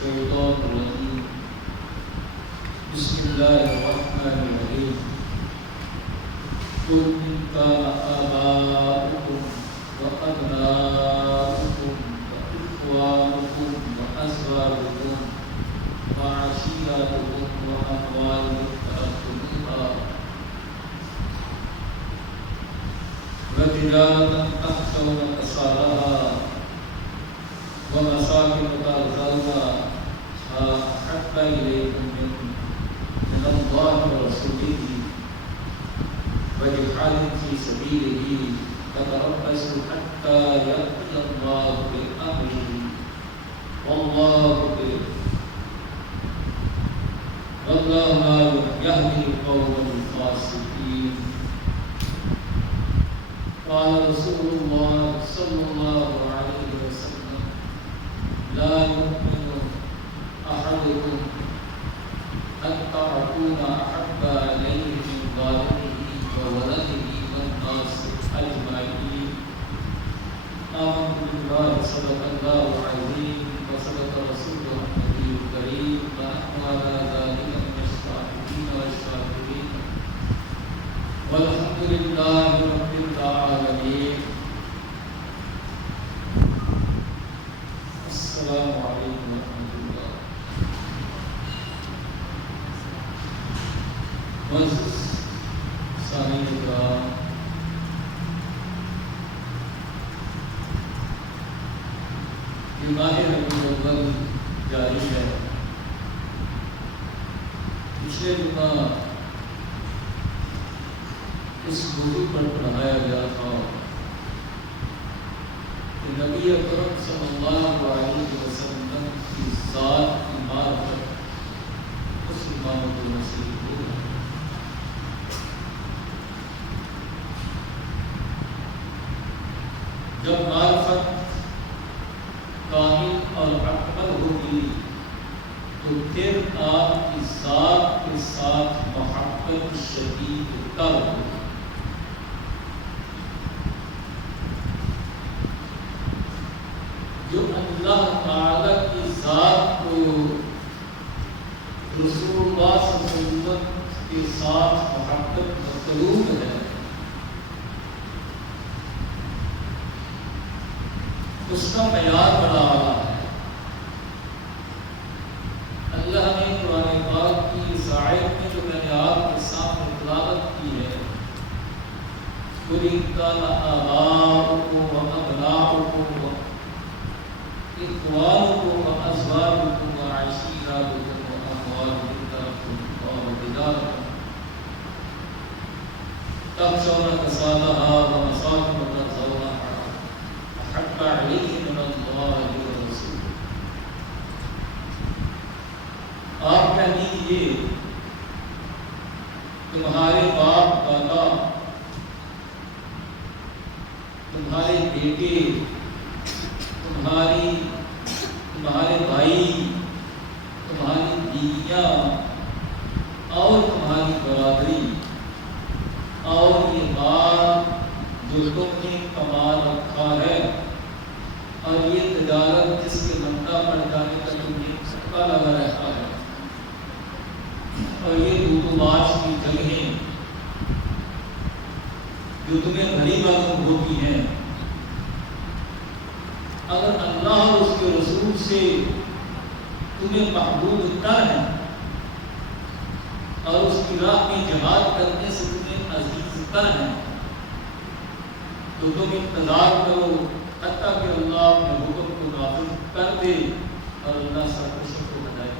الشيطان الرجيم بسم الله الرحمن الرحيم قل إن كان آباؤكم وأبناؤكم وإخوانكم وأزواجكم وعشيرتكم وأموال اقترفتموها وتجارة تخشون كسادها ومساكن ترضونها أحب إليكم من الله ورسوله وجهاد في سبيله فتربصوا حتى يأتي الله بأمره والله لا يهدي القوم الفاسقين. قال رسول الله صلى الله عليه وسلم لا يؤمن أحدكم حتى أكون أحب عليه من والده وولده والناس أجمعين. آمنت بالله صدق الله العظيم وصدق رسوله النبي الكريم ونحن على ذلك من الشاهدين والشاكرين والحمد لله رب العالمين. السلام عليكم ورحمة الله. معزز سامعین کرام، یہ ماہ ربیع الاول جاری ہے. پچھلے جمعہ اس موضوع پر پڑھایا گیا تھا کہ نبی اکرم صلی اللہ علیہ وسلم کی ذات کی معرفت مسلمانوں کو نصیب ہو. جب معرفت کامل اور اکمل ہوگی تو پھر آپ کی ذات کے ساتھ محبت شدید تر ہوگی. جو اللہ تعالی کی ذات کو رسول اللہ صلی اللہ علیہ وسلم کے ساتھ محبت مطلوب ہے، اس کا معیار بڑا اعلیٰ ہے. اللہ نے قرآن پاک کی اس آیت میں جو میں نے آپ کے سامنے تلاوت کی ہے، قُلْ إِنْ كَانَ آبَاؤُكُمْ وَأَبْنَاؤُكُمْ وإخوانكم وأزواجكم وعشيرتكم وأموال اقترفتموها وتجارة تخشون كسادها ومساكن ترضونها أحب إليكم من الله ورسوله. آپ کہہ دیجیے تمہارے باپ دادا، تمہارے بیٹے، تمہارے بھائی، تمہاری بیویاں اور تمہاری برادری اور یہ مال جو تم نے کما رکھا ہے اور یہ تجارت جس کے بندہ پڑ جانے کا تمہیں چھکا لگا رہتا ہے اور یہ دود و باش کی جگہیں جو تمہیں بھری معلوم ہوتی ہیں، اگر اللہ اور اس کے رسول سے تمہیں محبوب اتنا ہے اور اس کی راہ میں جہاد کرنے سے تمہیں عزیز اتنا ہے تو تم انتظار کرو حتیٰ کہ اللہ اپنے حکم کو نافذ کر دے اور اللہ سرکشوں کو بتائے.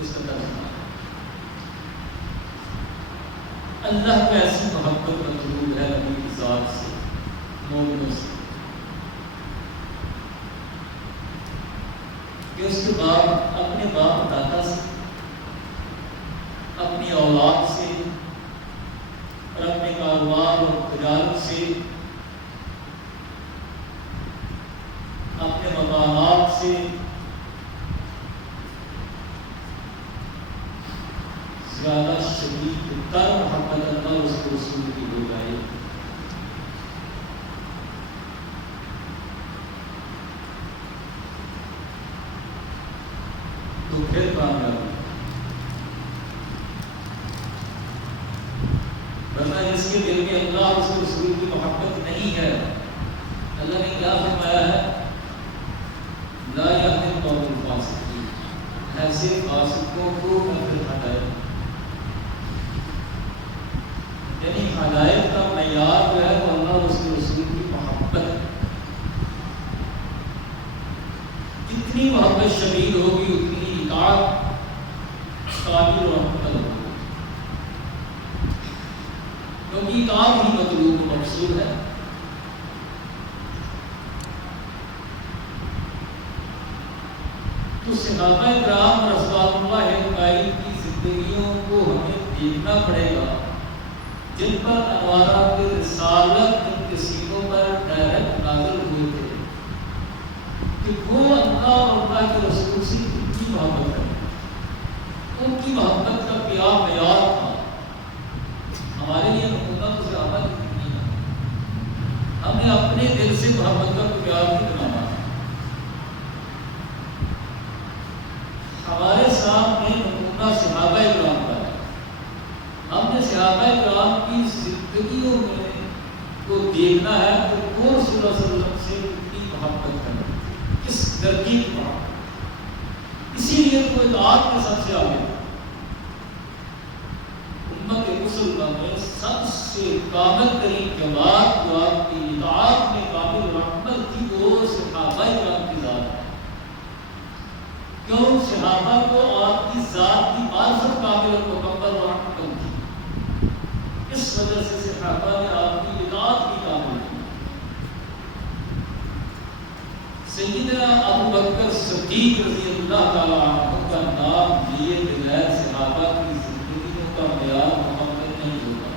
اس کا ترجمہ اللہ کو ایسی محبت مطلوب ہے نبی کی ذات سے، مومنوں سے، کہ اس کے بعد اپنے باپ دادا سے، اپنی اولاد سے اور اپنے کاروبار اور تجارت سے، اپنے مکانات سے زیادہ شدید تر محبت اللہ اور اس کے رسول کی ہو جائے. پھر کامیابی، ورنہ جس کے دل میں اللہ اور اس کے رسول کی محبت نہیں ہے، اللہ نے کیا فرمایا ہے؟ لا یهدی القوم الفاسقین، ایسے فاسقوں کو نہ پھر ہدایت، یعنی ہدایت کا معیار جو ہے وہ اللہ اور اس کے رسول کی محبت ہے۔ جتنی محبت شدید ہوگی اتنی اطاعت قابل اور مقبول ہوگی، کیونکہ اطاعت ہی مطلوب و مقصود ہے۔ تو صحابہ کرام رضوان اللہ اجمعین کی زندگیوں کو ہمیں دیکھنا پڑے گا، جن پر انوارات رسالت ان کے سینوں پر ڈائریکٹ نازل ہوئے تھے، کہ وہ اللہ اور اللہ کے رسول سے کتنی محبت ہے، ان کی محبت کا کیا معیار تھا۔ ہمارے لیے نمونہ تو صحابہ کی نہیں ہے، ہمیں اپنے دل سے محبت کا معیار بھی بنانا ہے۔ ہمارے سامنے نمونہ صحابہ کرام کا ہے، ہم نے صحابہ کرام کی زندگیوں میں کو دیکھنا ہے تو وہ صلی اللہ علیہ وسلم سے کتنی محبت ہے، کس درجے کی محبت۔ اسی لیے تو اطاعت کے سب سے آگے امت مسلمہ میں سب سے کامل ترین جماعت جو آپ کی اطاعت میں کامل رحمت تھی وہ صحابہ کرام کی ذات ہے۔ کیوں؟ صحابہ کو آپ کی ذات کی معرفت کامل اور مکمل اور مکمل تھی، اس وجہ سے صحابہ نے آپ کی اطاعت کی کامل کی۔ سیدنا ابو بکر صدیق رضی اللہ تعالیٰ عنہ کا نام لیے بغیر صحابہ کی زندگیوں کا معیار مکمل نہیں ہوگا۔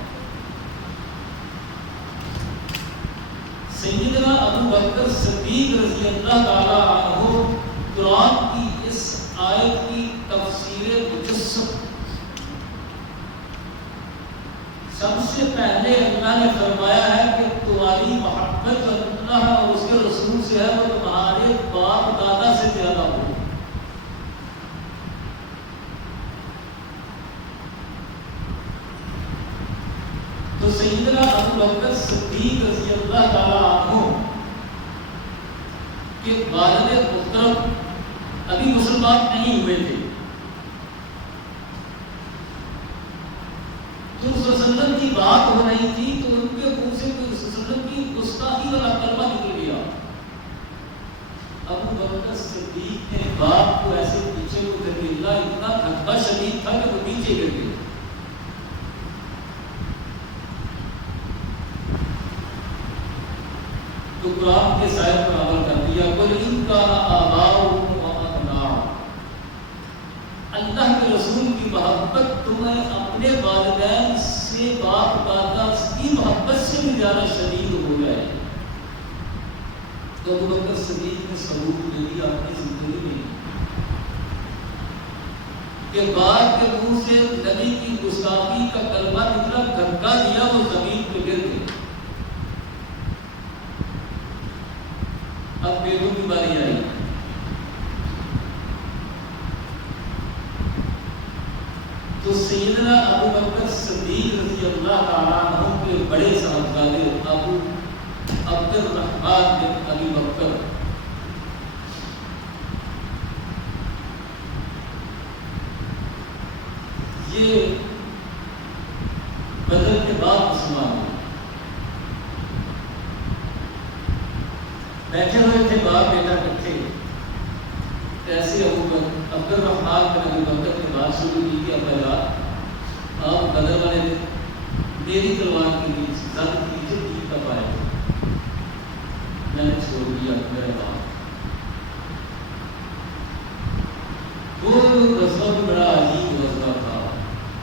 سیدنا ابو بکر صدیق رضی اللہ تعالیٰ عنہ قرآن کی اس آیت کی تفسیر مجسم، سب سے پہلے اللہ نے فرمایا ہے کہ تمہاری محبت اللہ اور اس کے رسول سے ہے وہ تمہارے باپ دادا سے زیادہ ہو۔ تو سیدنا ابو بکر صدیق رضی اللہ تعالیٰ عنہ کے والد محترم ابھی مسلمان نہیں ہوئے تھے، تو رسول اللہ علیہ وسلم کی بات ہو رہی تھی تو ان کے منہ سے رسول اللہ علیہ وسلم کی گستاخی والا کلمہ نکل گیا۔ ابو بکر صدیق نے باپ کو ایسے پیچھے کو کر کے اللہ اتنا دھکا شدید تھا کہ وہ نیچے گر گئے۔ تو قرآن کے سائے پر عمل کر دیا، قل ان کان آباؤکم وابناؤکم، اللہ کے رسول کی محبت تمہیں اپنے والدین سے باپ دادا کی محبت سے بھی زیادہ شدید ہو جائے۔ تو ابو بکر صدیق نے ثبوت دے دیا اپنی زندگی میں کہ باپ کے منہ سے نبی کی گستاخی کا کلمہ نکلا، دھکا دیا، وہ زمین پہ گر گئے۔ اب بیٹوں کی باری آئی، تو سیدنا ابو بکر صدیق رضی اللہ تعالیٰ عنہ کے بڑے صاحبزادے ابو عبد الرحمن بن ابی بکر یہ بدر کے بعد مسلمان ہوئے، بیٹھے ہوئے تھے باپ بیٹا اکٹھے، ایسے ابو عبد الرحمن بن ابی بکر نے بات شروع کی کہ ابا جان آپ بدر والے دن میری تلوار کے بیچ زد کیجیے تیر کب آئے، میں نے چھوڑ دیا میرے باپ۔ وہ غزوہ بھی بڑا عجیب غزوہ تھا،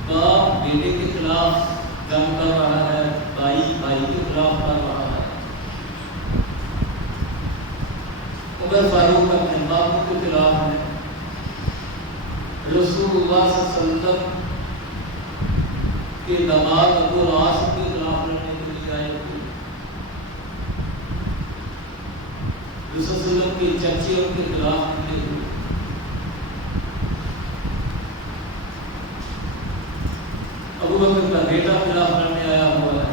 باپ بیٹے کے خلاف جنگ کر رہا ہے، بھائی بھائی کے خلاف کر رہا ہے، عمر فاروق اپنے باپوں کے خلاف ہے، رسول اللہ صلی اللہ علیہ وسلم کے داماد ابو العاص کے خلاف لڑنے کے لیے آئے ہوئے، رسول اللہ کے چچے ان کے خلاف نکلے ہوئے، بکر کا بیٹا خلاف لڑنے آیا ہوا ہے.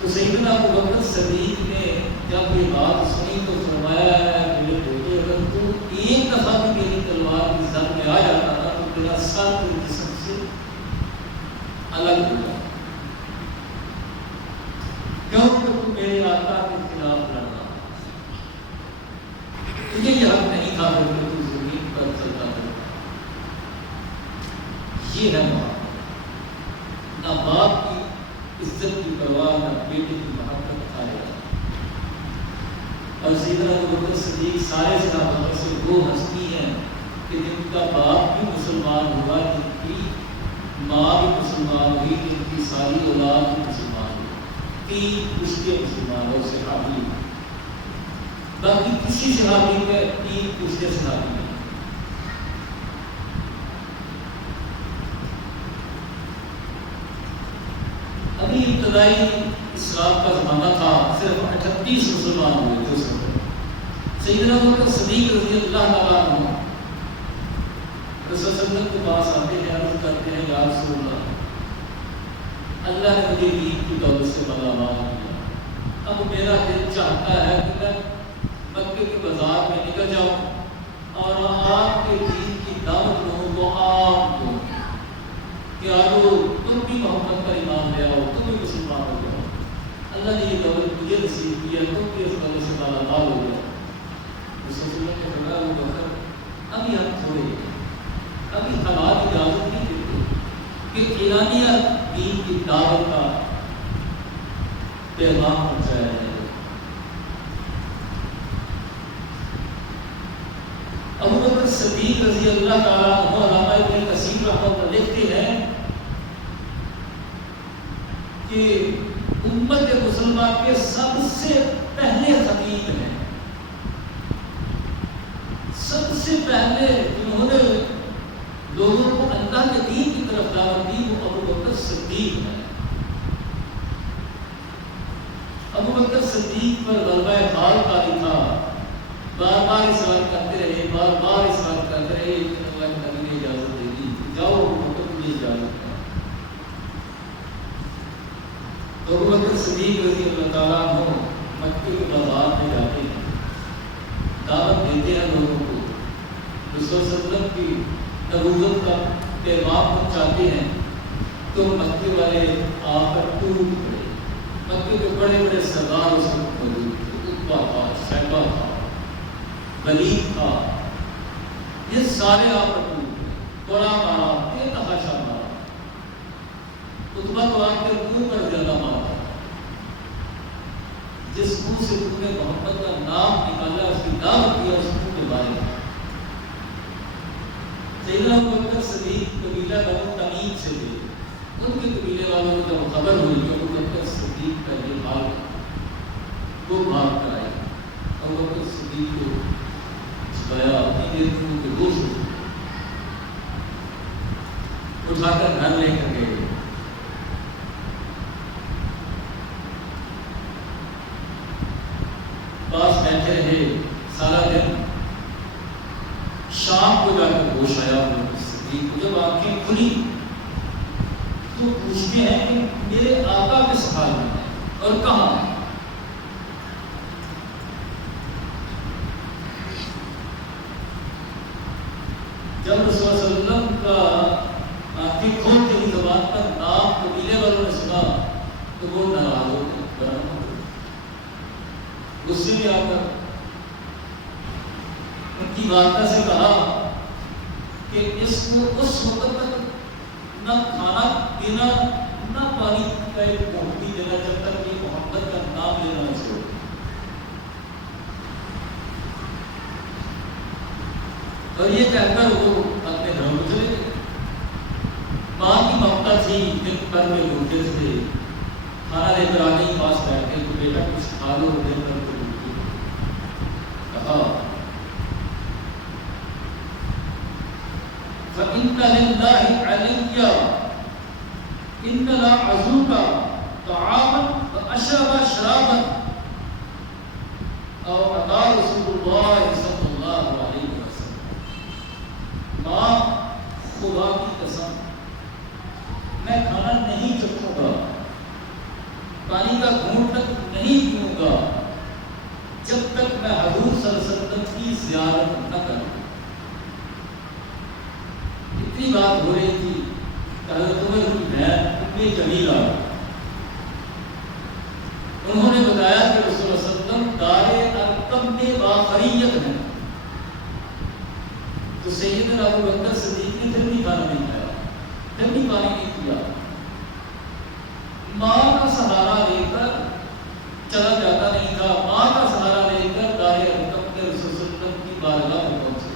تو سیدنا ابو بکر صدیق نے جب یہ بات سنی تو فرمایا ہے میرے بیٹے اگر تو ایک دفعہ بھی میری تلوار کی زد میں آ جاتا تھا تو تیرا سر تیرے جسم سے الگ ہو جاتا. کیوں کہ تو میرے آقا کے خلاف لڑنا تجھے یہ حق نہیں تھا کہ تو زمین پر چلتا تھا. یہ ہے محبت. نہ باپ کی عزت کی پرواہ نہ بیٹے کی محبت آئے گا. اور سیدنا ابو بکر صدیق سارے صحابہ میں سے وہ ہستی ہیں کہ جن کا باپ بھی مسلمان ہوا, جن کی ماں بھی مسلمان ہوئی, جن کی ساری اولاد بھی مسلمان ہوئی. 3 پشتے مسلمانوں سے صحابی, باقی کسی صحابی میں 3 پشتے صحابی ہیں. ابھی ابتدائی اسلام کا زمانہ تھا, صرف 38 مسلمان ہوئے تھے اس وقت. سیدنا ابو بکر صدیق رضی اللہ تعالیٰ عنہ رسول اللہ کے پاس آتے ہیں, عرض کرتے ہیں یا رسول اللہ, اللہ نے مجھے دین کی دولت سے ملامت کیا, اب میرا دل چاہتا ہے کہ میں مکے کے بازار میں نکل جاؤں اور آپ کے دین کی دعوت دوں, وہ عام دوں کہ آلو تم بھی محمد پر ایمان لے آؤ, تم بھی مسلمان ہو جاؤ. اللہ نے یہ دولت مجھے نصیب کیا, تم بھی اس دولت سے مالا مال ہو جاؤ. رسول اللہ نے فرمایا ابو بکر ابھی ہم تھوڑے, ابھی حالات اجازت نہیں دیتے کہ اعلانیہ دین کی دعوت کا پیغام پہنچایا جائے. ابو بکر صدیق رضی اللہ تعالیٰ عنہ علامہ ابن کثیر رحمہ اللہ لکھتے ہیں کہ امت مسلمہ کے سب سے پہلے خطیب ہیں, سب سے پہلے جنہوں نے لوگوں کو اللہ کے دین کی طرف دعوت دی وہ ابو بکر صدیق ہیں. ابو بکر صدیق پر غلبہ حال طاری تھا, بار بار اصرار کرتے رہے, بار بار اصرار کرتے رہے, اللہ تعالیٰ نے اجازت دے دی, جاؤ ابو بکر تمہیں اجازت ہے. تو ابو بکر صدیق رضی اللہ تعالیٰ عنہ مکے کے بازار میں جاتے ہیں, دعوت دیتے ہیں لوگوں کو, رسول صلی اللہ علیہ وسلم کی نبوت کا پیغام پہنچاتے ہیں. تو مکے والے آ کر ٹوٹ پڑے. مکے کے بڑے بڑے سردار اس وقت موجود تھے, عتبہ تھا, شیبہ تھا, ولید تھا, یہ سارے آ کر ٹوٹ پڑے. قرآن مارا, بے تحاشا مارا. عتبہ تو آ کے منہ پر زیادہ مارا, جس منہ سے تم نے محمد کا نام نکالا, اس کی دعوت کیا, اس منہ کے بارے میں. سیدنا ابو بکر صدیق قبیلہ بنو تمیم سے تھے. ان کے قبیلے والوں کو جب خبر ہوئی کہ ابو بکر صدیق کا یہ حال, وہ بھاگ کر آئے. ابو بکر صدیق کو چھپایا, اپنی دیر کے دوست اٹھا کر گھر لے کر گئے. پاس بیٹھے رہے سارا دن. شام کو جا کر ہوش آیا صدیق کو. جب آنکھیں کھلی تو پوچھتے ہیں کہ میرے آقا کس حال میں ہیں اور کہاں ہیں. جب رسول صلی اللہ علیہ وسلم کا آنکھیں کھولتے ہی زبان پر نام قبیلے والوں نے سنا تو وہ ناراض ہو گئے, برہم ہو گئے, غصے میں آ کر ان کی والدہ سے کہا کہ اس کو اس وقت تک نہ کھانا دینا نہ پانی کا ایک گھونٹ دینا جب تک یہ محمد کا نام لینا نہ چھوڑے. اور یہ کہہ کر وہ اپنے گھروں کو چلے گئے. ماں کی ممتا تھی, دن بھر میں بھوکے تھے, کھانا لے کر آنے ہی پاس بیٹھے تو بیٹا کچھ کھا لو, دن بھر کے بھوکے. کہا فَإِنَّ لِلَّهِ عَلِيًّا إِنَّ لَا عَزُوكَ طَعَامًا وَأَشْرَبَ شَرَابًا أَوْ عَطَى رَسُولُ اللَّهِ صَلَّى اللَّهُ عَلَيْهِ وسلم. ماں خدا کی قسم میں حضور صلی اللہ علیہ وسلم کی زیارت نہ کروں. اتنی بات ہو رہی تھی کہ حضرت عمر کی بہن ام جمیلہ انہوں نے بتایا کہ رسول اللہ صلی اللہ علیہ وسلم دار ارقم کے باخریت ہیں. تو سیدنا ابو بکر صدیق نے پھر بھی کھانا نہیں کھایا, پھر بھی پانی نہیں پیا. ماں کا سہارا لے کر چلا جاتا نہیں تھا, ماں کا سہارا لے کر دار ارقم کے رسول صلی اللہ علیہ وسلم کی بارگاہ میں پہنچے.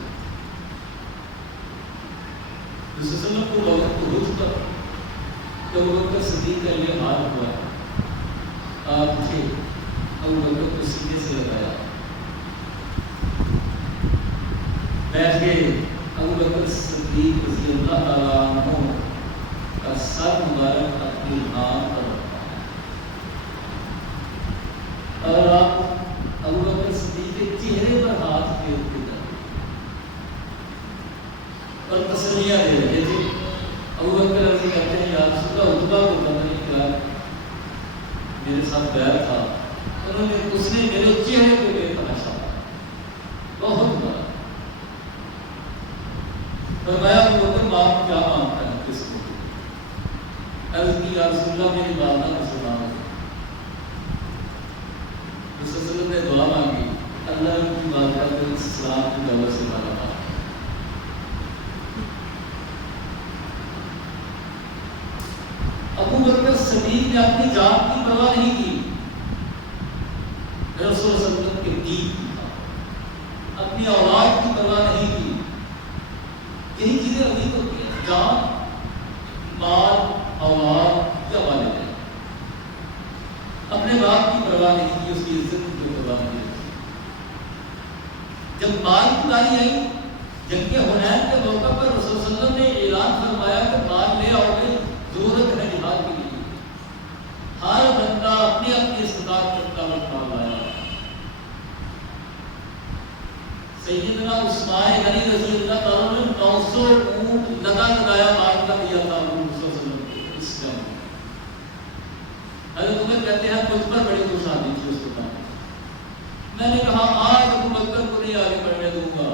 رسول صلی اللہ علیہ وسلم کو وقت خروج پر کہ ابو بکر صدیق کا یہ حال ہوا, آپ اٹھے, ابو بکر کو سینے سے لگایا, بیٹھ گئے. ابو بکر صدیق رضی اللہ تعالیٰ عنہ کا سر مبارک اپنی ہاتھ پر رکھا, اور آپ ابو بکر صدیق کے چہرے پر ہاتھ پھیرتے جائیں اور تسلیاں دے رہے تھے. ابو بکر عرض کرتے ہیں, یا رسول اللہ, عتبہ کو پتہ نہیں کیا میرے ساتھ بیعت تھا, انہوں نے اس نے میرے چہرے پہ بے تماشا بہت بڑا. فرمایا ابو بکر آپ کیا مانگتا ہے کس کو؟ عرض کی, یا رسول اللہ میری والدہ مسلمان ہے. رسول اللہ صلی اللہ علیہ وسلم نے دعا مانگی, اللہ کی والدہ کو اسلام کی دعوت سے مانا. ابو بکر صدیق نے اپنی جان کی پرواہ نہیں کی, رسول اللہ صلی اللہ علیہ وسلم کے دین کی, اپنی اولاد کی پرواہ نہیں کی. یہی چیزیں ابھی تو جان, مال, اولاد کیا والد ہے. اپنے باپ کی پرواہ نہیں کی, اس کی عزت کی پرواہ نہیں کی. جب مال کی باری آئی, جنگ حنین کے موقع پر رسول صلی اللہ علیہ وسلم نے اعلان فرمایا کہ مال لے آؤ گے, ضرورت ہے جہاد کے لیے. ہر بندہ اپنی اپنی استطاعت کے مطابق مال لایا. سیدنا عثمان غنی رضی اللہ تعالیٰ نے 900 اونٹ لگایا مال کا دیا تھا حضور صلی اللہ علیہ وسلم کو اس جنگ میں. حضرت عمر کہتے ہیں مجھ پر بڑی خوشحالی تھی اس وقت. میں نے کہا آج ابو بکر کو نہیں آگے بڑھنے دوں گا.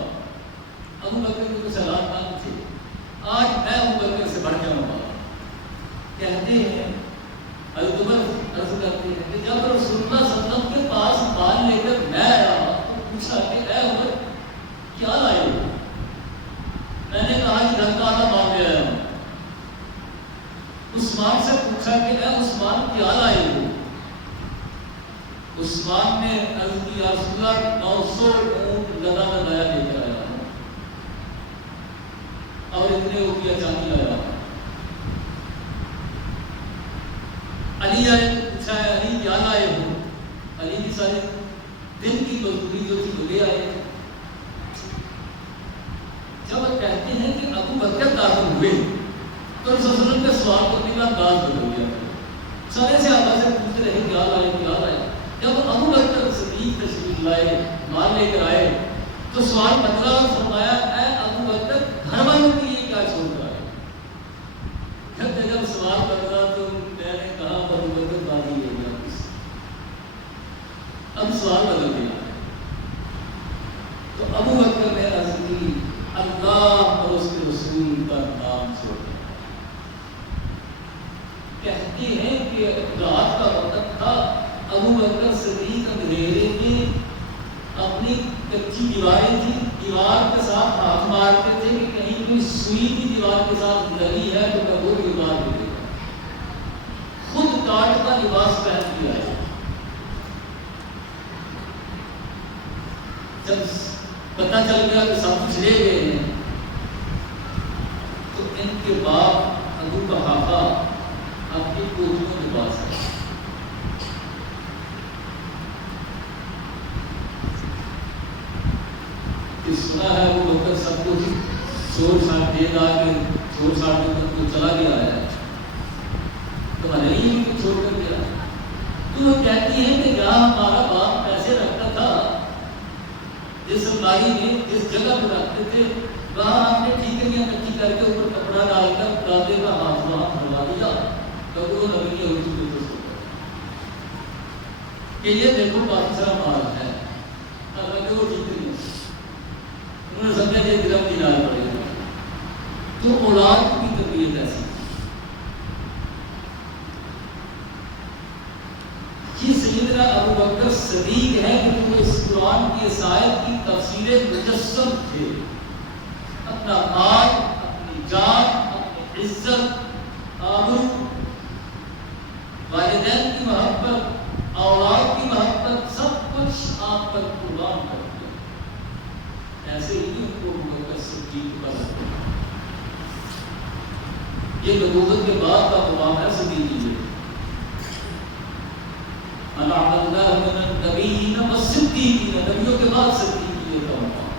ابو بکر کے کچھ علامات تھے, آج میں ابو بکر سے بڑھ جاؤں گا. کہتے ہیں حضرت عمر عرض کرتے ہیں کہ جب رسول اللہ صلی اللہ علیہ وسلم کے پاس مال لے کر میں آیا تو پوچھا کہ اے عمر کیا لائے ہو؟ میں نے کہا کہ گھر کا آدھا مال لے آیا ہوں. عثمان سے پوچھا کہ اے عثمان کیا لائے ہو؟ عثمان نے عرض کی, یا رسول اللہ 900 اونٹ لگایا لے کر آیا ہوں اور اتنے روپیہ چاندی لایا ہوں. علی آئے تو پوچھا ہے علی کیا لائے ہو؟ علی کی ساری دن کی مزدوری جو تھی وہ لے آئے. جب وہ کہتے ہیں کہ ابو بکر داخل ہوئے تو رسول اللہ صلی اللہ علیہ وسلم کے سوال کرنے کا انداز بدل گیا. سارے صحابہ سے پوچھتے رہے کیا لائے کیا لائے. جب ابو بکر صدیق تشریف لائے, مال لے کر آئے تو سوال بدلا اور فرمایا اے ابو بکر گھر والوں کے لیے کیا چھوڑ کر آئے؟ جب سوال بدلا تو میں نے کہا ابو بکر بازی لے گیا. اب سوال بدل گیا تو ابو بکر نے عرض کی اللہ اور اس کے رسول کا نام چھوڑ دیا. کہتے ہیں کہ رات کا وقت تھا, ابو بکر صدیق اندھیرے میں اپنی کچی دیواریں تھی, دیوار کے ساتھ ہاتھ مارتے تھے کہ کہیں کوئی سوئی کی دیوار کے ساتھ لگی ہے تو میں وہ دیوار دے دے گا. خود کاٹ کا لباس پہن کے آئے. جب پتہ چل گیا کہ سب کچھ لے گئے ہیں تو ان کے باپ ابو قحافہ اپنی کوٹھیوں کے پاس ہے. سنا ہے وہ بکر سب کچھ چھوڑ چھاڑ دے گا کہ چھوڑ چھاڑ کے تو چلا گیا ہے, تمہارے لیے بھی چھوڑ کر گیا. تو وہ کہتی ہے کہ جہاں ہمارا باپ پیسے رکھتا تھا, جس الماری میں جس جگہ پہ رکھتے تھے, وہاں ہم نے ٹھیکریاں کچی کر کے اوپر کپڑا ڈال کر دادے کا ہاتھ وہاں بھروا دیا تو وہ نبی کے اردو کہ یہ دیکھو پاکستان مال ہے. اولاد کی تربیت ایسی. یہ سیدنا ابو بکر صدیق ہے کہ وہ اس قرآن کی اس آیت کی تفسیر مجسم تھے. اپنا مال، اپنی جان، اپنی عزت، آبرو، والدین کی محبت، اولاد کی محبت، سب کچھ آپ پر قربان کر دیا. ایسے ہی ان کو ابو بکر صدیق کا یہ نبوت کے بعد کا مقام ہے صدیقیت. العبداللہ من النبیین والصدیقین، نبیوں کے بعد صدیقیت کا مقام.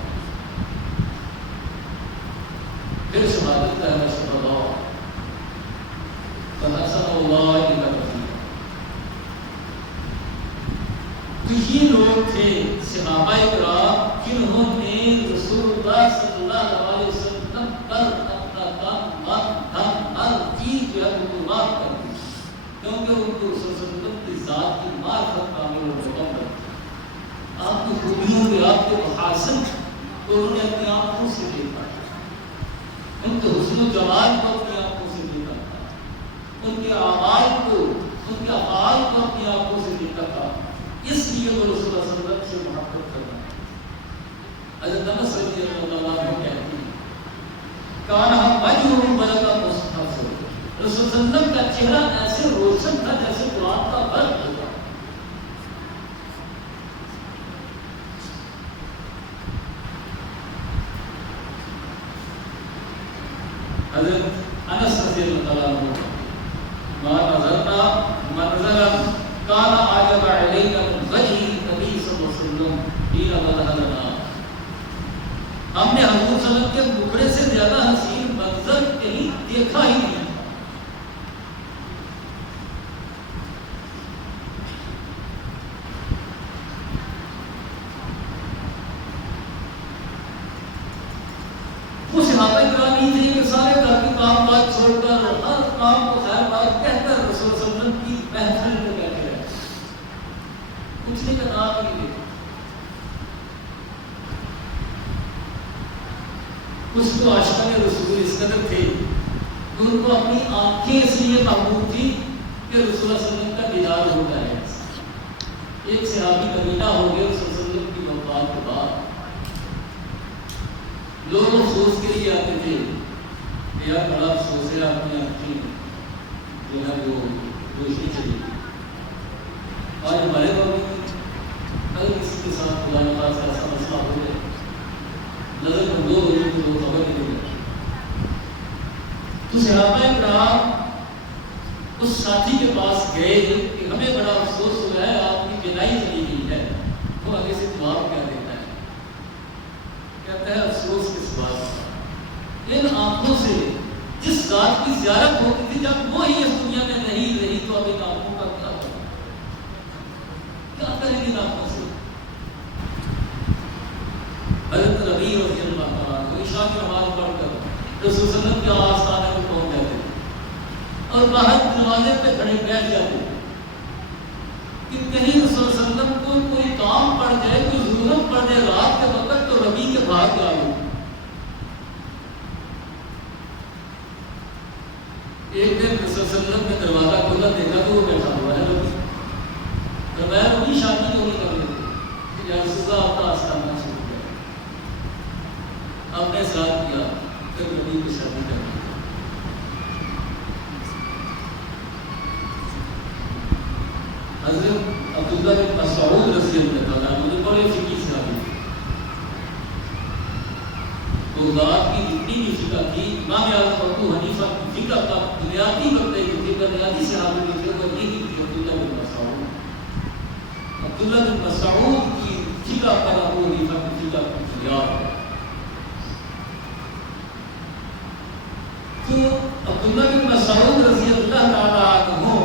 پھر شہادت کا ہے شہداء فحسن اولئک رفیقا. تو یہ لوگ تھے صحابہ کرام جنہوں نے رسول اللہ صلی اللہ علیہ وسلم پر اپنا تن، من، دھن، ہر چیز جو ہے وہ قربان کر دی، کیونکہ ان کو رسول اللہ علیہ وسلم کی ذات کی معرفت کامل و مکمل تھی. آپ کی خوبیوں کے، آپ کے محاسن کو انہوں نے اپنی آنکھوں سے دیکھا، ان کے حسن و جمال کو اپنی آنکھوں سے دیکھا تھا، ان کے اعمال کو، ان کے افعال کو اپنی آنکھوں سے دیکھا تھا. اس لیے وہ رسول اللہ صلی اللہ علیہ وسلم سے محبت کرنا. حضرت انس رضی اللہ عنہ کہتے ہیں کانا وجهه بدأ مستحسن، رسول صلی اللہ علیہ وسلم کا چہرہ ایسے روشن تھا جیسے قرآن کا برق ہوگا. حضرت انس رضی اللہ عنہ ما نظرنا منظرا کان عجب علینا من وجه النبی صلی اللہ علیہ وسلم حين بدأ لنا. ہم نے حضور صلی اللہ علیہ وسلم کے مکھڑے سے زیادہ حسین منظر کہیں دیکھا ہی نہیں. وہ صحابہ کرام ہی تھے کہ سارے گھر کے کام کاج چھوڑ کر ہر کام کو خیر بات کہہ کر رسول صلی اللہ علیہ وسلم کی محفل میں بیٹھے رہے. پوچھنے کا نام نہیں دیکھا. کچھ تو عاشقان رسول اس قدر تھے کہ ان کو اپنی آنکھیں اس لیے محبوب تھی کہ رسول اللہ صلی اللہ علیہ وسلم کا دیدار ہوتا ہے. ایک صحابی مدینہ ہو گئے رسول صلی اللہ علیہ وسلم کی وفات کے بعد. لوگ افسوس کے لیے آتے تھے کہ یار بڑا افسوس ہے اپنی آنکھیں جو ہے وہ روشنی چلی گئی. آج ہمارے بابو اگر کسی کے ساتھ خدا نخواستہ ایسا مسئلہ ہو جائے نظر کمزور ہو جائے تو خبر نہیں ہوگی. تو صحابہ کرام اس ساتھی کے پاس گئے کہ ہمیں بڑا افسوس ہوا ہے آپ کی بینائی چلی گئی ہے. وہ آگے سے جواب کیا دیتا ہے؟ کہتا ہے افسوس کس بات کا، ان آنکھوں سے جس ذات کی زیارت ہوتی تھی جب وہ ہی اس دنیا میں نہیں رہی تو اب ان آنکھوں کا کیا ہوگا؟ کیا کریں گے ان آنکھوں سے؟ حضرت ربیع رضی اللہ عنہ کو عشاء کی نماز پڑھ کر رسول صلی اللہ علیہ وسلم کے آستانے میں پہنچ جاتے اور باہر دروازے پہ کھڑے بیٹھ جاتے کہ کہیں رسول صلی اللہ علیہ وسلم کو کوئی کام پڑ جائے، کوئی ضرورت پڑ جائے رات کے وقت تو ربیع کے باہر جا لو. ایک دن رسول صلی اللہ علیہ وسلم نے دروازہ کھولا، دیکھا تو وہ بیٹھا ہوا ہے ربیع. فرمایا ربیع شادی تو نہیں کر لیتے کہ یا رسول اللہ آپ کا آستانہ چھوٹ گیا. آپ نے اصرار کیا پھر ربیع کی شادی کر دی. حضرت عبداللہ بن مسعود رضی اللہ عنہ مجھے بڑے فقی صحابی تھے. بغداد کی جتنی بھی فقہ تھی، امام اعظم ابو حنیفہ کی فقہ کا بنیادی مطلب یہ تھی، بنیادی صحابی بھی تھے، وہ یہی تھی عبداللہ بن مسعود. عبداللہ بن مسعود کی فقہ پر ابو حنیفہ کی فقہ کی بنیاد ہے. تو عبداللہ بن مسعود رضی اللہ تعالیٰ عنہ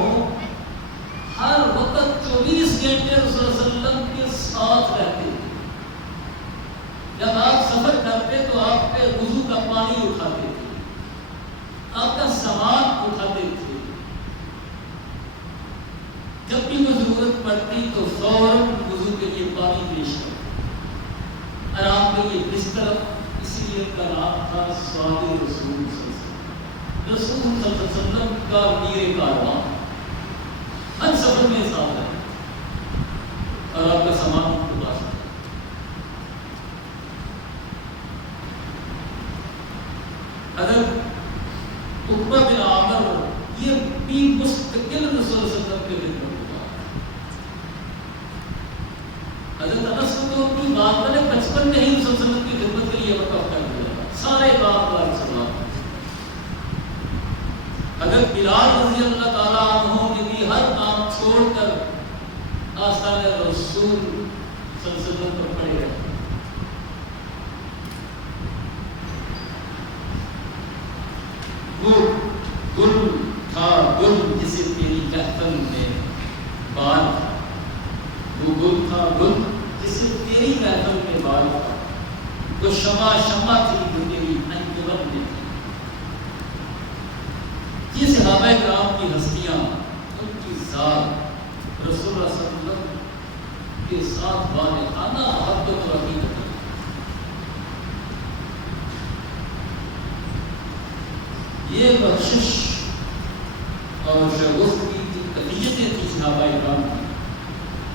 ہر وقت 24 گھنٹے رسول اللہ صلی اللہ علیہ وسلم کے ساتھ رہتے تھے. جب آپ سفر کرتے تو آپ کے وضو کا پانی اٹھاتے تھے، آپ کا سامان اٹھاتے تھے. جب بھی وہ ضرورت پڑتی تو فوراً وضو کے لیے پانی پیش کرتے. آرام کے لیے بستر، اسی لیے ان کا نام تھا سواد رسول صلی اللہ علیہ وسلم. رسول صلی اللہ علیہ وسلم کا میر کارواں ہر سفر میں ساتھ ہے اور آپ کا سامان کو پاس ہے. حضرت عقبہ بن عامر یہ بھی مستقل رسول صلی اللہ علیہ وسلم کے دن میں ہوا. حضرت انس کو اپنی والدہ نے بچپن میں ہی رسول صلی اللہ علیہ وسلم کی خدمت کے لیے وقف کر دیا. سارے کام کا سلام. حضرت بلال رضی اللہ تعالیٰ عنہ نے بھی ہر کام چھوڑ کر آستان رسول صلی اللہ علیہ وسلم پر پڑے رہے. وہ گل تھا گل جسے تیری کہتن میں بال تھا. وہ گل تھا گل جسے تیری کہتن میں بال تھا. وہ شمع شمع تھی جو تیری انجمن میں تھی. یہ صحابہ کرام کی ہستیاں ان کی ذات رسول اللہ صلی اللہ علیہ وسلم کے ساتھ واضحانہ محبت و عقیدت ہے. یہ بخشش اور شگفت کی قطعیتیں تھی صحابہ کرام کی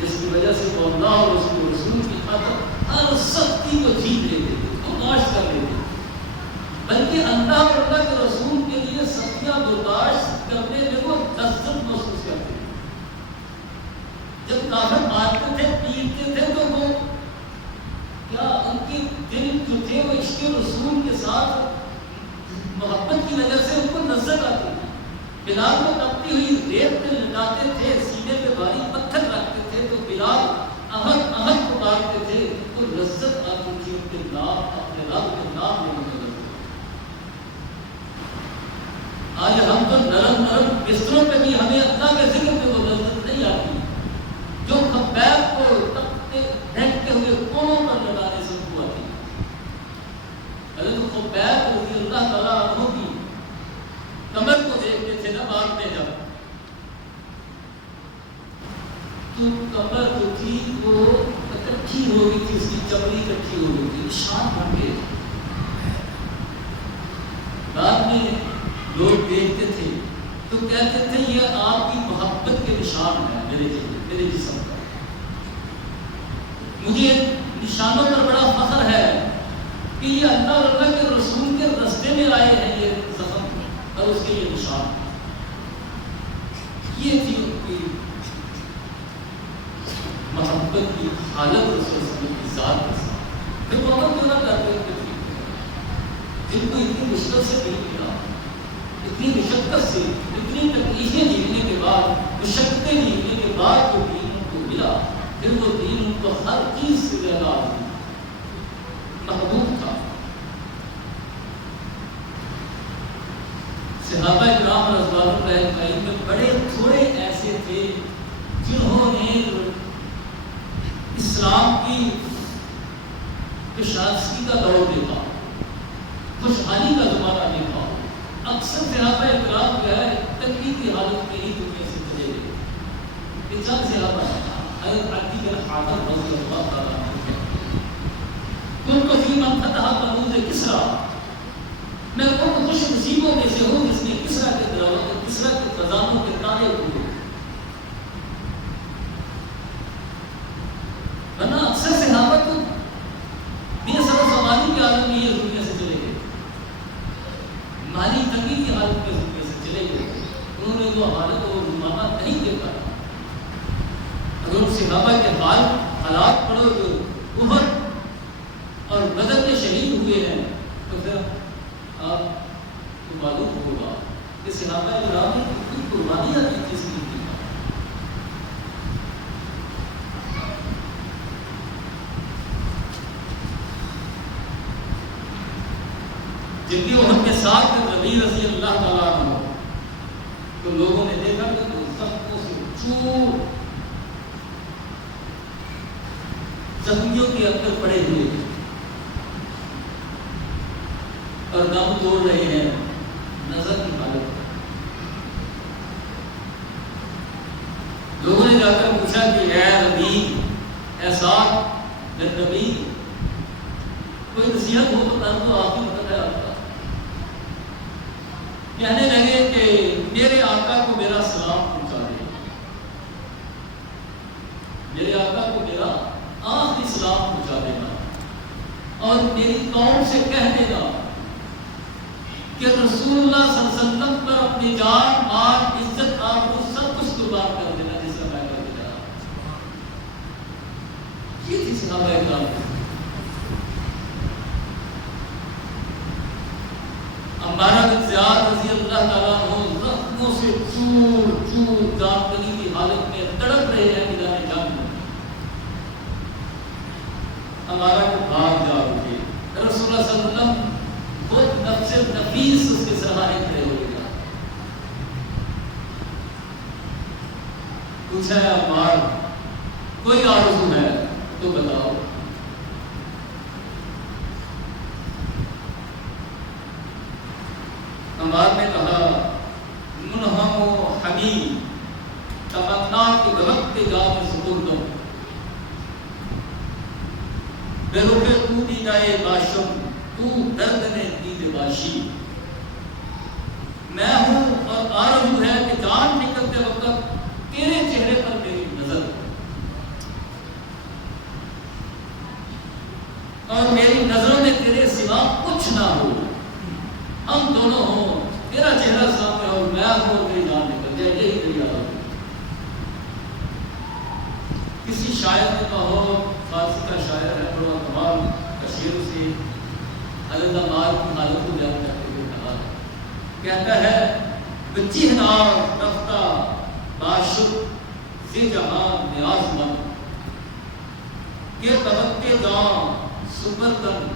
جس کی وجہ سے وہ اللہ اور اس کے رسول کی خاطر ہر سختی کو جیت لیتے تھے, برداشت کر لیتے تھے. بلکہ اللہ اور اللہ کے رسول کے لیے سختیاں برداشت کرنے میں وہ لذت محسوس کرتے تھے. جب کافر مارتے تھے پیٹتے تھے تو وہ کیا ان کے دل جو تھے وہ عشق رسول کے ساتھ محبت کی وجہ سے ان کو لذت آتی تھی. بلال کو تپتی ہوئی ریت میں لٹاتے تھے, سینے پہ بھاری پتھر رکھتے تھے تو بلال احد احد پکارتے تھے تو لذت آتی تھی ان کے نام اپنے رب کے نام لینے میں. آج ہم تو نرم نرم بستروں پہ بھی ہمیں اللہ کے ذکر پہ وہ لذت نہیں آتی جو خبیب کو تپتے بہکتے ہوئے کوڑوں پر لٹانے سے ان کو آتی. حضرت خبیب رضی اللہ تعالیٰ عنہ کی کمر کو دیکھتے تھے نا بعد میں جب تو کمر جو تھی وہ اکٹھی ہو گئی تھی, اس کی چمڑی اکٹھی ہو گئی تھی, نشان بن گئے. بعد میں لوگ دیکھتے تھے تو کہتے تھے یہ آپ کی محبت کے نشان ہے میرے جسم پر. مجھے نشانوں پر بڑا فخر ہے کہ یہ اللہ اور اللہ کے رسول کے رستے میں آئے ہیں یہ زخم اور اس کے یہ نشان. یہ تھی ان کی محبت کی حالت رسول صلی اللہ علیہ وسلم کی ذات کے ساتھ. پھر وہ عمل کیوں نہ کرتے جن کو اتنی مشکل سے نہیں ملا, اتنی مشقت سے اتنی تکلیفیں جھیلنے کے بعد مشقتیں جھیلنے کے بعد جو دین ان کو ملا پھر وہ دین ان کو ہر چیز سے زیادہ محبوب تھا. صحابہ کرام رضوان اللہ اجمعین میں بڑے تھوڑے ایسے تھے جنہوں نے اسلام کی کشادگی کا دور دیکھا, خوشحالی کا زمانہ دیکھا. اکثر صحابہ کرام جو ہے تنگی کی حالت میں ہی دنیا سے چلے گئے. انسان صحابہ حضرت علی بن حاتم رضی اللہ تعالیٰ عنہ ان کو فی من فتح کنوز کسریٰ, میں ان خوش نصیبوں میں سے ہوں جس نے کسریٰ کے دروازے کسریٰ کے خزانوں کے تالے کھولے. ورنہ اکثر صحابہ تو بے سر و سامانی کے عالم میں یہ دنیا سے چلے گئے, مالی تنگی کی حالت میں دنیا سے چلے گئے. انہوں نے وہ حالت اور زمانہ نہیں دیکھا. اگر ان صحابہ کے حالات پڑھو جو احد اور بدر میں شہید ہوئے ہیں تو پھر آپ کو معلوم ہوگا کہ صحابہ کرام نے کتنی قربانیاں دی تھی اس دین کی. جن کی عمر کے ساتھ ربیع رضی اللہ تعالیٰ عنہ تو لوگوں نے دیکھا کہ وہ زخموں سے چور زخمیوں کے اندر پڑے ہوئے اور دم توڑ رہے ہیں, نظر کی حالت. لوگوں نے جا کر پوچھا کہ اے ربیع, اے سعد بن ربیع, کوئی نصیحت ہو تو کر دو, آپ کی مدد ہے آپ کا. کہنے لگے کہ میرے آقا کو میرا سلام پہنچا دے، میرے آقا کو میرا آخری سلام پہنچا دینا، اور میری قوم سے کہہ دینا کہ رسول اللہ صلی اللہ علیہ وسلم پر اپنی جان مال عزت آبرو سب کچھ قربان کر دینا جیسا میں کر دیا۔ یہ تھی صحابہ اکرام۔ عمارہ بن زیاد رضی اللہ تعالیٰ عنہ زخموں سے چور چور جان کنی کی حالت میں تڑپ رہے ہیں میدان جنگ میں۔ عمارہ کو بھاگ جا اٹھے، رسول اللہ صلی اللہ علیہ وسلم خود نفس نفیس اس کے سرحانے کھڑے ہو گیا۔ پوچھا ہے عمار کوئی آرزو ہے تو بتاؤ۔ عمار نے کہا منہم و حمیم تمنا کے غلط جام سپردم بے رخ تو دی جائے باشم تو درد نے دید باشی۔ میں ہوں اور آرزو ہے کہ جان نکلتے وقت تیرے چہرے پر میری نظر اور میری نظروں میں تیرے سوا کچھ نہ ہو، ہم دونوں ہوں، تیرا چہرہ سامنے ہو، میں ہوں اور میری جان نکل جائے، یہی میری آرزو۔ کسی شاعر نے کہا، فارسی کا شاعر ہے، بڑا کمال کا شعر سے حضرت عمار کی حالت کو بیان کرتے ہوئے کہا، کہتا ہے بچی ہنار رفتہ باشد سے جہاں نیاز مند کہ توقع جان سپردن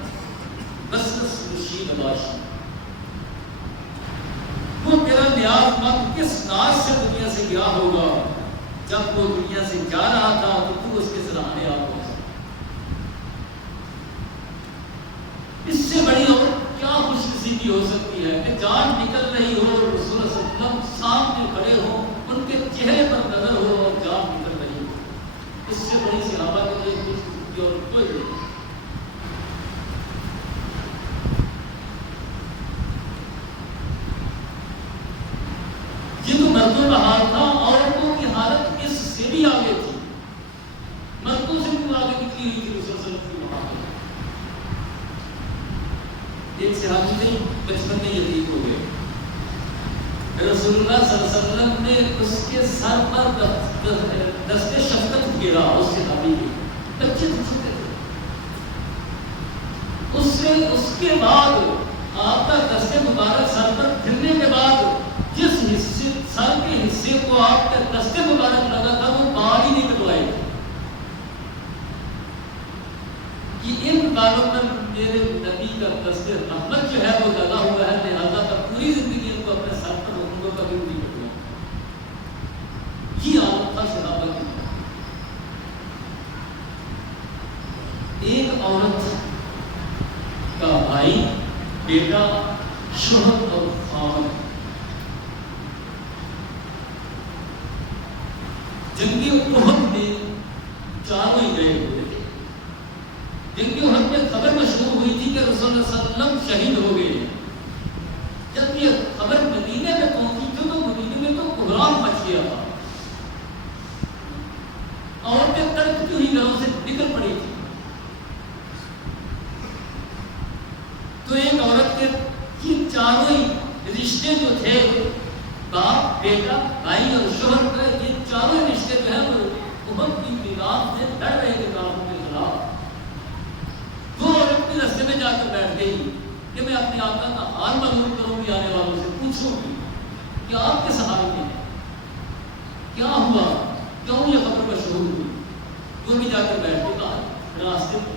بسکس نشین باشی۔ وہ تیرا نیاز مند کس ناز سے دنیا سے گیا ہوگا، جب وہ دنیا سے جا رہا تھا تو اس کے سراہنے آ پہنچا۔ اس سے بڑی اور کیا خوش نصیبی ہو سکتی ہے کہ جان نکل رہی ہو، رسول اللہ صلی اللہ علیہ وسلم سامنے کھڑے ہو، ان کے چہرے پر نظر ہو اور جان نکل رہی ہو۔ اس سے بڑی صحابہ کے لیے خوش نصیبی اور کوئی نہیں۔ یہ تو مردوں کا حال تھا، عورتوں کی حالت اس سے بھی آگے تھی، مردوں سے بھی آگے نکلی ہوئی تھی رسول اللہ صلی اللہ علیہ وسلم کی وہاں پہ۔ ایک صحابی نہیں بچپن میں یتیم ہو گئے، رسول اللہ صلی اللہ علیہ وسلم نے اس کے سر پر دست شفقت گرا، اس صحابی کے بچے چھوٹے تھے، اس کے بعد آپ کا دست مبارک سر پر پھرنے کے بعد جس حصے سر کے حصے کو آپ کا دست مبارک لگا تھا وہ بال ہی نہیں کٹوائے کہ ان بالوں پر میرے نبی کا دست رحمت جو ہے وہ لگا ہوا ہے، لہذا کا پوری زندگی ان کو اپنے سر پر رکھوں کا بھی نہیں کٹوا۔ یہ عادت تھا صحابہ کی۔ ایک عورت کا بھائی، بیٹا، شوہر اور خاوند جنگی احد میں چاروں ہی گئے ہوئے تھے۔ جنگی احد میں خبر مشہور ہوئی تھی کہ رسول اللہ صلی اللہ علیہ وسلم شہید ہو گئے۔ جب یہ خبر مدینے میں پہنچی تھی تو مدینے میں تو کوہرام مچ گیا تھا، عورتیں تڑپتی ہوئی گھروں سے نکل پڑی تھی۔ تو ایک عورت کے چاروں ہی رشتے جو تھے، باپ، بیٹا، بھائی اور شوہر کا، یہ چاروں رشتے جو ہیں وہ احد کی میدان سے لڑ رہے تھے کافروں کے خلاف۔ وہ عورت کے رستے میں جا کر بیٹھ گئی کہ میں اپنے آقا کا حال معلوم کروں گی، آنے والوں سے پوچھوں گی کہ آپ کے حال میں ہیں، کیا ہوا، کیوں یہ خبر مشہور ہوئی۔ وہ بھی جا کر بیٹھ کے کہا راستے میں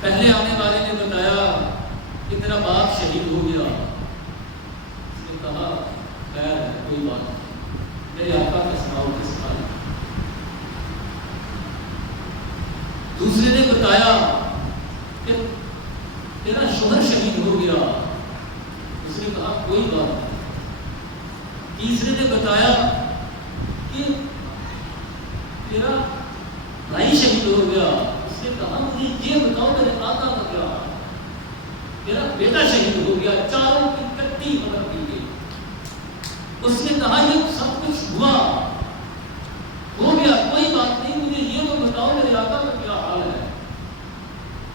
پہلے آنے والے نے بتایا کہ تیرا باپ شہید ہو گیا۔ اس نے کہا خیر ہے، کوئی بات نہیں، میرے آقا کا سناؤ کس حال۔ دوسرے نے بتایا کہ تیرا شوہر شہید ہو گیا۔ اس نے کہا کوئی بات نہیں۔ تیسرے نے بتایا کہ تیرا بھائی شہید ہو گیا۔ اس نے کہا مجھے یہ بتاؤ میرے آقا کا کیا حال۔ میرا بیٹا شہید ہو گیا، چاروں کی کٹی مدد کی گئی۔ اس نے کہا یہ سب کچھ ہوا ہو گیا، کوئی بات نہیں، مجھے یہ تو بتاؤ میرے آقا کا کیا حال ہے۔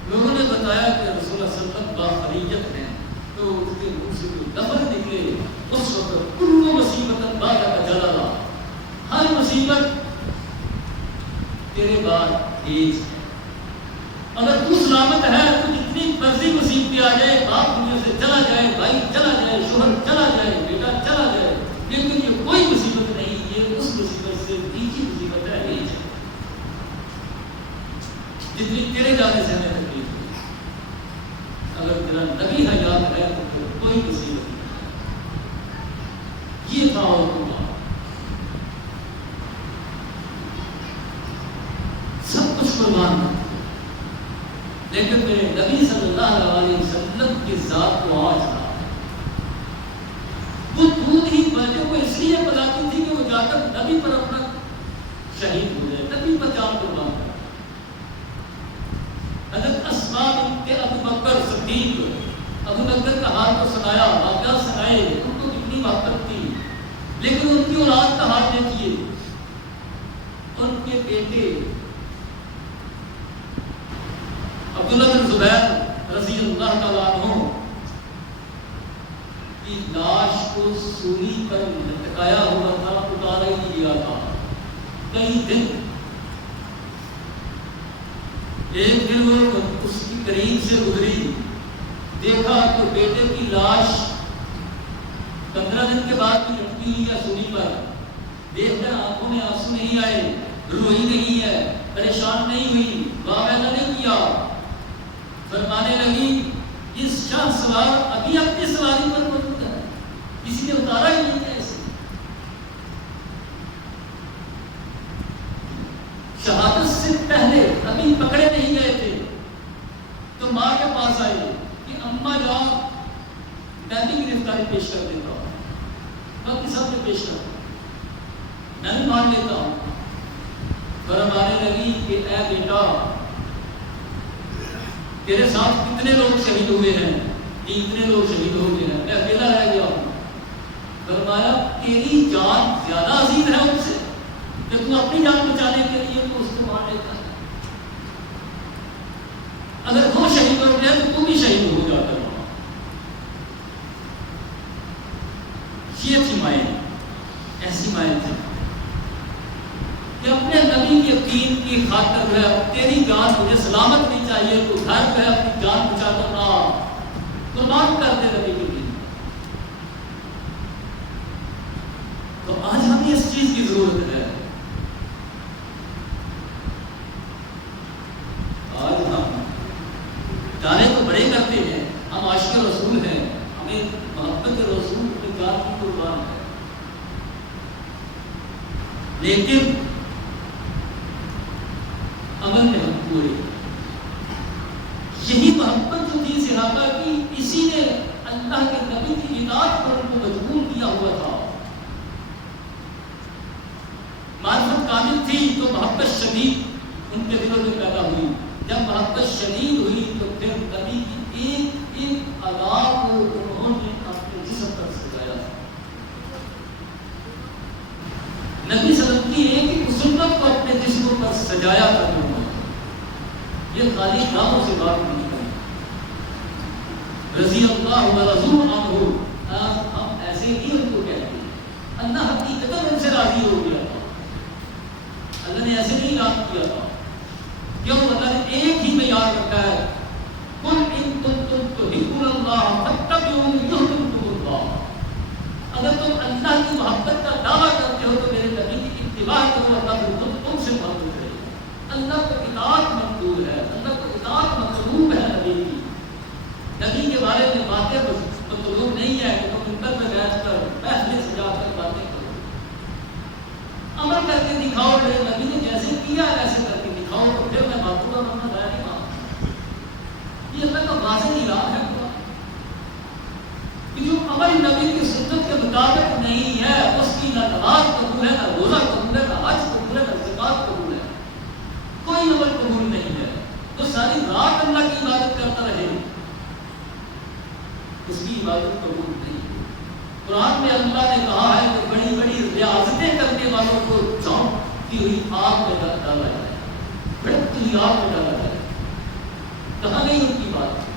لوگوں نے بتایا کہ رسول اللہ صلی اللہ علیہ وسلم باخریت ہیں، تو اس کے منہ سے جو لفظ نکلے اس وقت کل مصیبت بعد کا جلالہ، ہر مصیبت تیرے بعد تیز ہے۔ اگر تو سلامت ہے تو جتنی مرضی مصیبت آ جائے، باپ دنیا سے چلا جائے، بھائی چلا جائے، شوہر چلا جائے، بیٹا چلا جائے، لیکن یہ کوئی مصیبت نہیں، یہ اس مصیبت سے تیجی مصیبت ہے ایج ہے، جتنی تیرے جانے سے ہمیں تکلیف ہوئی۔ اگر تیرا نبی حیات ہے تو پھر کوئی مصیبت نہیں۔ یہ تھا اور سب کچھ قربان کر، لیکن میرے نبی صلی اللہ علیہ وسلم کی ذات کو آج رہا ہے۔ وہ دودھ ہی بچے کو اس لیے بتاتی تھی کہ وہ جا کر نبی پر اپنا شہید ہو جائے، نبی پر جان قربان کر۔ حضرت اسماء بنت ابو بکر صدیق، ابو بکر کا حال کو سنایا، واقعہ سنائے، ان کو کتنی محبت تھی، لیکن ان کی اولاد کا حال دیکھیے، ان کے بیٹے عبداللہ بن زبیر رضی اللہ تعالیٰ عنہ کی لاش کو سولی پر لٹکایا ہوا تھا، اتارا ہی نہیں گیا تھا کئی دن۔ ایک دن وہ اس کی قریب سے گزری، دیکھا تو بیٹے کی لاش 15 دن کے بعد بھی لٹکی ہوئی ہے سولی پر، دیکھ کر آنکھوں میں آنسو نہیں آئے، روئی نہیں ہے، پریشان نہیں ہوئی، واویلا نہیں کیا، فرمانے لگی اس شاہ سوار ابھی اپنی سواری پر موجود ہے، کسی نے اتارا ہی نہیں ہے اسے۔ شہادت سے پہلے ابھی پکڑے نہیں گئے تھے تو ماں کے پاس آئے کہ اماں جاؤ میں بھی گرفتاری پیش کر دیتا ہوں، باقی سب نے پیش کر میں بھی مان لیتا ہوں۔ فرمانے لگی کہ اے بیٹا تیرے ساتھ کتنے لوگ شہید ہوئے ہیں؟ اتنے لوگ شہید ہو گئے ہیں، میں اکیلا رہ گیا ہوں۔ فرمایا تیری جان زیادہ عزیز ہے ان سے کہ تو اپنی جان بچانے کے لیے تو اس کو مار لیتا ہے، اگر وہ شہید ہو گیا تو بھی شہید ہو جاتا ہے۔ یہ تھی مائیں، ایسی مائیں تھی کہ اپنے نبی کے دین کی خاطر ہے، تیری جان مجھے سلامت نہیں چاہیے تو گھر پہ اپنی جان بچا کرنا قربان کر دے نبی کے دین۔ تو آج ہمیں اس چیز کی ضرورت ہے، آج ہم جانے تو بڑے کرتے ہیں، ہم عاشق رسول ہیں، ہمیں محبت رسول کی جان کی قربان ہے، لیکن عمل میں ہم پورے۔ یہی محبت جو تھی صحابہ کی، اسی نے اللہ کے نبی کی اطاعت پر ان کو مجبور کیا ہوا تھا۔ معرفت کامل تھی تو محبت شدید ان کے دلوں میں پیدا ہوئی، جب محبت شدید ہوئی تو پھر نبی کی ایک ایک ادا کو انہوں نے اپنے جسم پر سجایا۔ نبی صلی اللہ علیہ وسلم کی ایک ایک سنت کو اپنے جسموں پر سجایا کرتے ہیں۔ یہ خالی ناموں سے بات نہیں ہے۔ رضی اللہ عنہ، ہم ایسے ہی ان کو کہتے ہیں، اللہ حقیقتاً ان سے راضی ہو گیا تھا، اللہ نے ایسے نہیں یاد کیا تھا، کیوں؟ اللہ نے ایک ہی معیار رکھا ہے، قل ان کنتم تحبون اللہ فاتبعونی یحببکم اللہ۔ اگر تم اللہ کی محبت کا دعویٰ کرتے ہو تو میرے نبی کی اتباع کرو، اللہ تم سے محبت کرے گا۔ اللہ کو اطاعت منظور ہے، اللہ کو اطاعت مطلوب ہے نبی کی۔ نبی کے بارے میں باتیں مطلوب نہیں ہے کہ تم منبر میں بیٹھ کر محفلیں سجا کر باتیں کرو، عمل کر کے دکھاؤ، میرے نبی نے جیسے کیا ایسے کر کے دکھاؤ، تو پھر میں باتوں کا مطلب ہے نہیں مانتا۔ یہ اللہ کا واضح اعلان ہے کہ جو عمل نبی کی سنت کے مطابق نہیں ہے اس کی نہ نماز قبول ہے، نہ روزہ قبول ہے، نہ حج قبول ہے، نہ زکات قبول ہے، کوئی عمل قبول نہیں ہے۔ تو ساری رات اللہ کی عبادت کرتا رہے اس کی عبادت قبول نہیں. قرآن میں اللہ نے کہا ہے کہ بڑی بڑی ریاضتیں کرنے والوں کو جھونکتی ہوئی آگ میں ڈالا جائے, بھڑکتی ہوئی آگ میں ڈالا جائے. کہاں گئی ان کی بات؟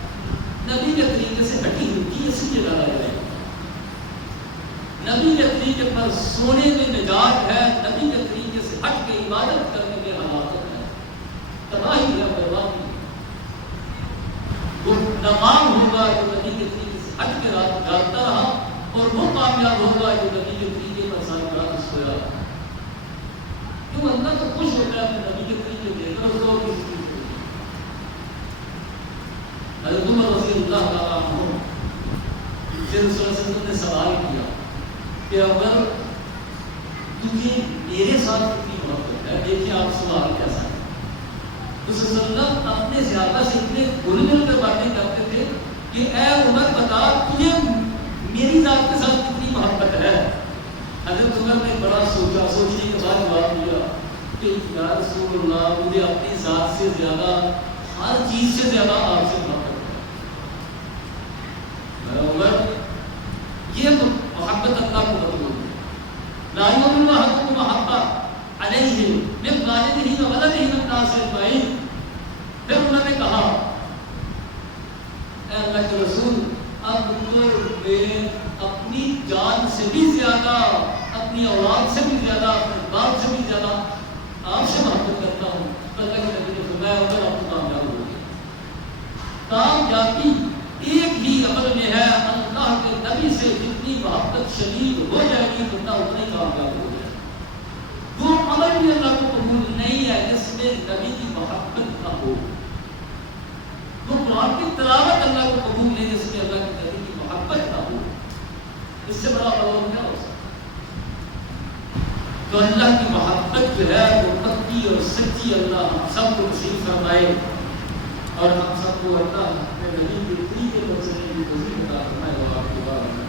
نبی کے طریقے سے ہٹی ہوئی تھی, اس لیے ڈالا جائے. نبی کے طریقے پر سونے میں نجات ہے, نبی کے طریقے سے ہٹ کے عبادت کرنے میں ہلاکت ہے, تباہی ہے, بربادی. وہ ناکام ہوگا جو نبی کے طریقے سے ہٹ کے رات جاگتا رہا, اور وہ کامیاب ہوگا جو نبی کے طریقے پر ساری رات سویا رہا. کیوں اللہ تو خوش ہوتا ہے اپنے نبی کے طریقے دے کر, اس کو کس چیز کو. حضرت عمر رضی اللہ تعالیٰ عنہ سے رسول اللہ صلی اللہ علیہ وسلم نے سوال کیا کہ اگر تجھے میرے ساتھ کتنی محبت ہے, دیکھیں آپ سوال کیسا ہے. تو صلی اللہ علیہ وسلم اپنے زیادہ سے اتنے گھل مل کر باتیں کرتے تھے کہ اے عمر بتا تجھے میری ذات کے ساتھ کتنی محبت ہے. حضرت عمر نے بڑا سوچا, سوچنے کے بعد جواب دیا کہ یا رسول اللہ مجھے اپنی ذات سے زیادہ, ہر چیز سے زیادہ آپ سے محبت ہے. عمر یہ محبت اللہ کو مطلوب ہے. لا یؤمن احدکم محبت علیہ من والدہ وولدہ والناس اجمعین. پھر انہوں نے کہا اے اللہ کے رسول, اب تو میں اپنی جان سے بھی زیادہ, اپنی اولاد سے بھی زیادہ, اپنے باپ سے بھی زیادہ آپ سے محبت کرتا ہوں. تو اللہ کے نبی نے فرمایا اگر آپ کو کامیاب ہو گئے. کامیابی ایک ہی عمل میں ہے, اللہ کے نبی سے جتنی محبت شدید ہو جائے گی بندہ اتنا ہی کامیاب ہو جائے. وہ عمل بھی اللہ کو قبول نہیں ہے جس میں نبی کی محبت نہ ہو. وہ قرآن کی تلاوت اللہ کو قبول نہیں جس میں اللہ کے نبی کی محبت نہ ہو. اس سے بڑا عمل کیا ہو سکتا؟ تو اللہ کی محبت جو ہے وہ پکی اور سچی اللہ ہم سب کو نصیب فرمائے, اور ہم سب کو اللہ اپنے نبی کے طریقے پر چلنے کی توفیق عطا فرمائے. اور آپ کی بات